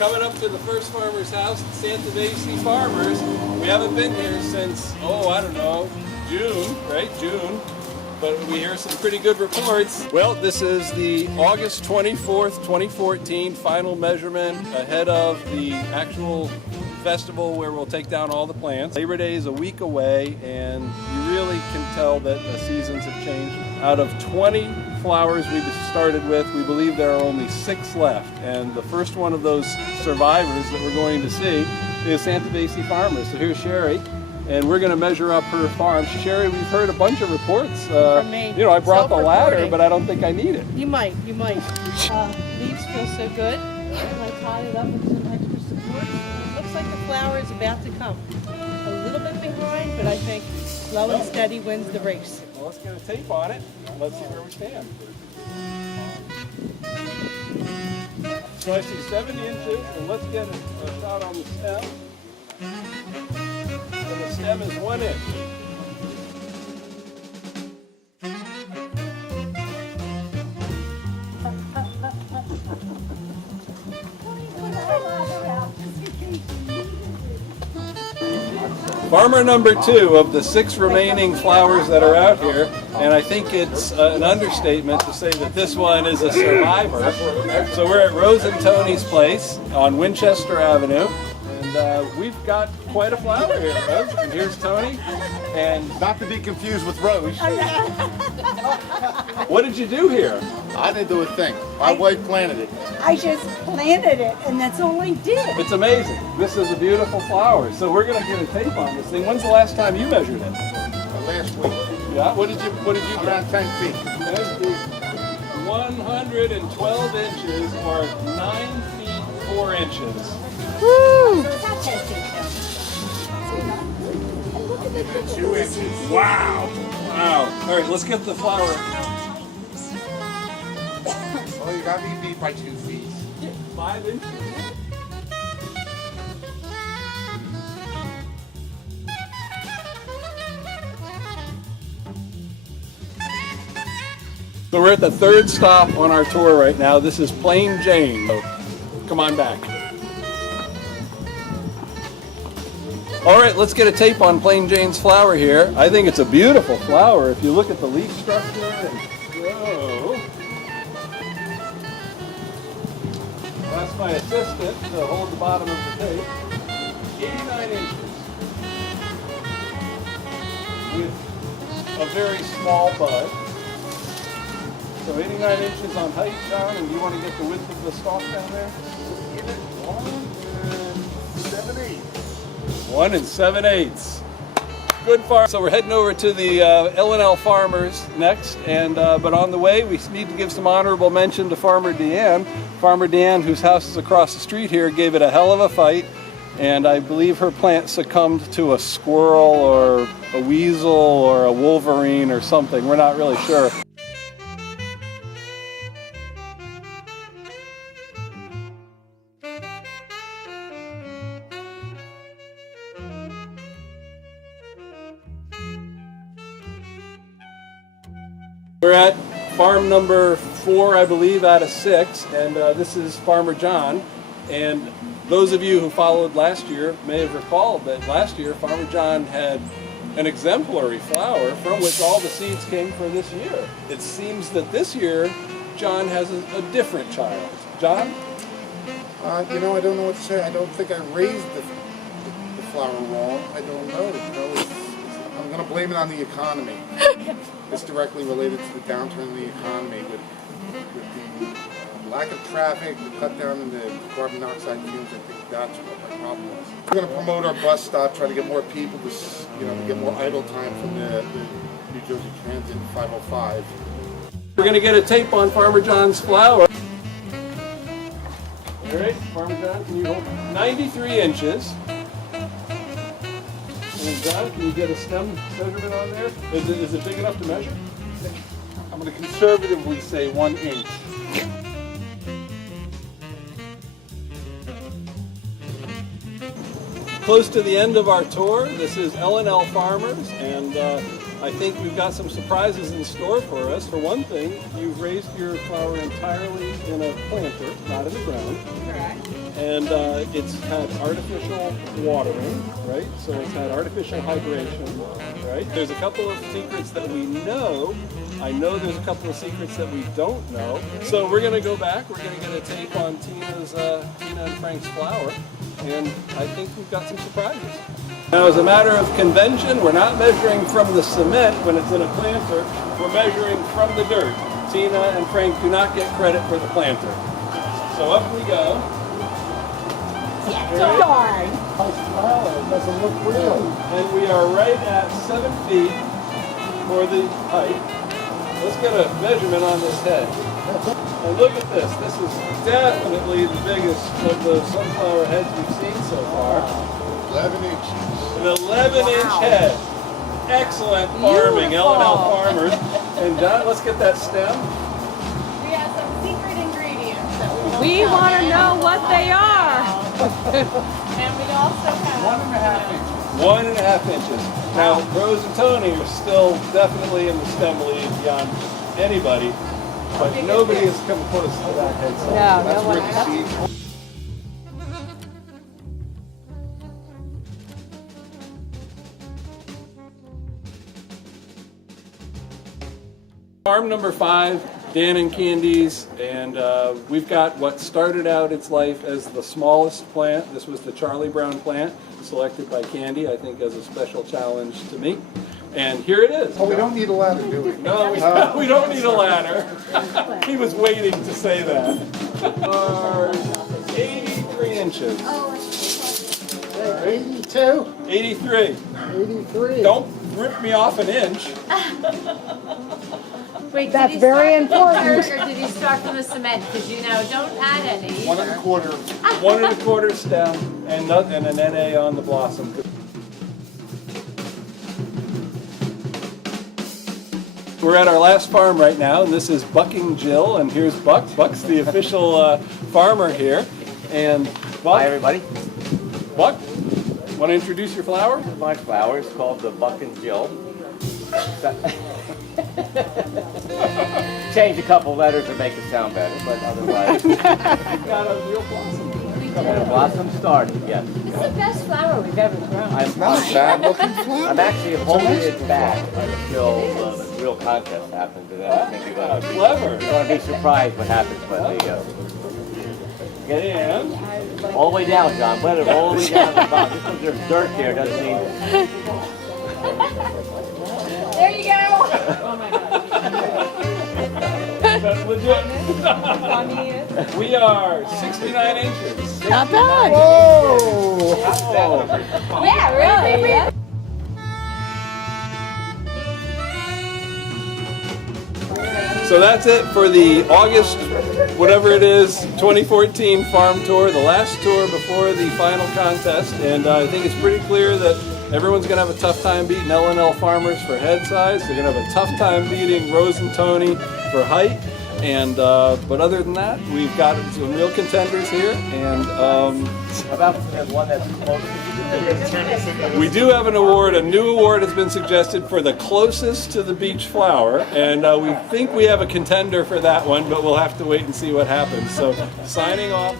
coming up to the first farmer's house at Santa Basie Farmers. We haven't been here since, I don't know, June, right? June. But we hear some pretty good reports. Well, this is the August 24th, 2014 final measurement ahead of the actual festival where we'll take down all the plants. Labor Day is a week away, and you really can tell that the seasons have changed. Out of 20 flowers we started with, we believe there are only 6 left. And the first one of those survivors that we're going to see is Santa Basie Farmers. So here's Sherry, and we're going to measure up her farm. Sherry, we've heard a bunch of reports. From me. You know, I brought the ladder, but I don't think I need it. You might. Leaves feel so good. And I tied it up with some extra support. It looks like the flower is about to come. A little bit behind, but I think slow and steady wins the race. Well, let's get a tape on it. Let's see where we stand. So I see 7 inches, and let's get a shot on the stem. And the stem is 1 inch. Farmer number 2 of the 6 remaining flowers that are out here, and I think it's an understatement to say that this one is a survivor. So we're at Rose and Tony's place on Winchester Avenue, and we've got quite a flower here, Rose. And here's Tony, and Not to be confused with Rose. what did you do here? I didn't do a thing. My wife planted it. I just planted it, and that's all I did. It's amazing. This is a beautiful flower. So we're going to get a tape on this thing. When's the last time you measured it? Last week. Yeah. What did you get? Around 10 feet. 112 inches or 9 feet 4 inches. So it's not 10 feet. Look at the big 2 inches. Wow. Wow. All right, let's get the flower. Oh, you gotta be beat by 2 feet. 5 inches. So we're at the 3rd stop on our tour right now. This is Plain Jane. So come on back. All right, let's get a tape on Plain Jane's flower here. I think it's a beautiful flower. If you look at the leaf structure and whoa. That's my assistant to hold the bottom of the tape. 89 inches. With a very small bud. So 89 inches on height, John, and you want to get the width of the stalk down there? 1 7/8. Good farm. So we're heading over to the L&L Farmers next, and but on the way we need to give some honorable mention to Farmer Deanne. Farmer Deanne, whose house is across the street here, gave it a hell of a fight, and I believe her plant succumbed to a squirrel or a weasel or a wolverine or something. We're not really sure. We're at farm number 4, I believe, out of 6, and this is Farmer John. And those of you who followed last year may have recalled that last year Farmer John had an exemplary flower from which all the seeds came for this year. It seems that this year John has a different child. John? You know, I don't know what to say. I don't think I raised the flower wrong. I don't know. I'm going to blame it on the economy. It's directly related to the downturn in the economy with the lack of traffic, the cut down in the carbon dioxide fumes. I think that's what my problem was. We're going to promote our bus stop, try to get more people to, to get more idle time from the New Jersey Transit 505. We're going to get a tape on Farmer John's flower. All right, Farmer John, can you hold 93 inches? And John, can you get a stem measurement on there? Is it big enough to measure? I'm going to conservatively say 1 inch. Close to the end of our tour. This is L&L Farmers, and I think we've got some surprises in store for us. For one thing, you've raised your flower entirely in a planter, not in the ground. Correct. And it's had artificial watering, right? So it's had artificial hydration, right? There's a couple of secrets that we know. I know there's a couple of secrets that we don't know. So we're going to go back. We're going to get a take on Tina and Frank's flower, and I think we've got some surprises. Now, as a matter of convention, we're not measuring from the cement when it's in a planter. We're measuring from the dirt. Tina and Frank do not get credit for the planter. So up we go. Darn. It doesn't look real. And we are right at 7 feet for the height. Let's get a measurement on this head. And look at this. This is definitely the biggest of the sunflower heads we've seen so far. 11 inches. An 11-inch head. Excellent farming, L&L Farmers. And John, let's get that stem. We have some secret ingredients that We want to know what they are. and we also have 1.5 inches. 1.5 inches. Now, Rose and Tony are still definitely in the stem lead beyond anybody, but nobody has come close to that head size. That's where the seed. Farm number 5, Dan and Candies, and we've got what started out its life as the smallest plant. This was the Charlie Brown plant, selected by Candy, I think, as a special challenge to me. And here it is. Oh, we don't need a ladder, do we? No, we don't need a ladder. He was waiting to say that. Are 83 inches. 82. 83. 83. Don't rip me off an inch. Wait, That's did he very start from the important. dirt or did he start from the cement? Because don't add any. 1 1/4. 1 1/4 stem and an NA on the blossom. We're at our last farm right now, and this is Bucking Jill, and here's Buck. Buck's the official farmer here. And Buck, Hi everybody. Buck, want to introduce your flower? My flower is called the Buck and Jill. Change a couple letters to make it sound better, but otherwise, Got a real blossom. the blossom started, yes. It's the best flower we've ever grown. I'm Not a bad looking flower. I'm actually holding it back until the real contest happens, and then I think you're going to Clever. be surprised what happens when they get And all the way down, John. Let it all the way down to the bottom. Just because there's dirt there doesn't mean. There you go. Oh my gosh. that's legit. Funny is. We are 69 inches. Not bad. Whoa! Yeah, really. Yeah. So that's it for the August, whatever it is, 2014 farm tour, the last tour before the final contest. And I think it's pretty clear that everyone's going to have a tough time beating L&L Farmers for head size. They're going to have a tough time beating Rose and Tony for height. And but other than that, we've got some real contenders here. And How about the one that's closest? we do have an award. A new award has been suggested for the closest to the beach flower, and we think we have a contender for that one, but we'll have to wait and see what happens. So, signing off.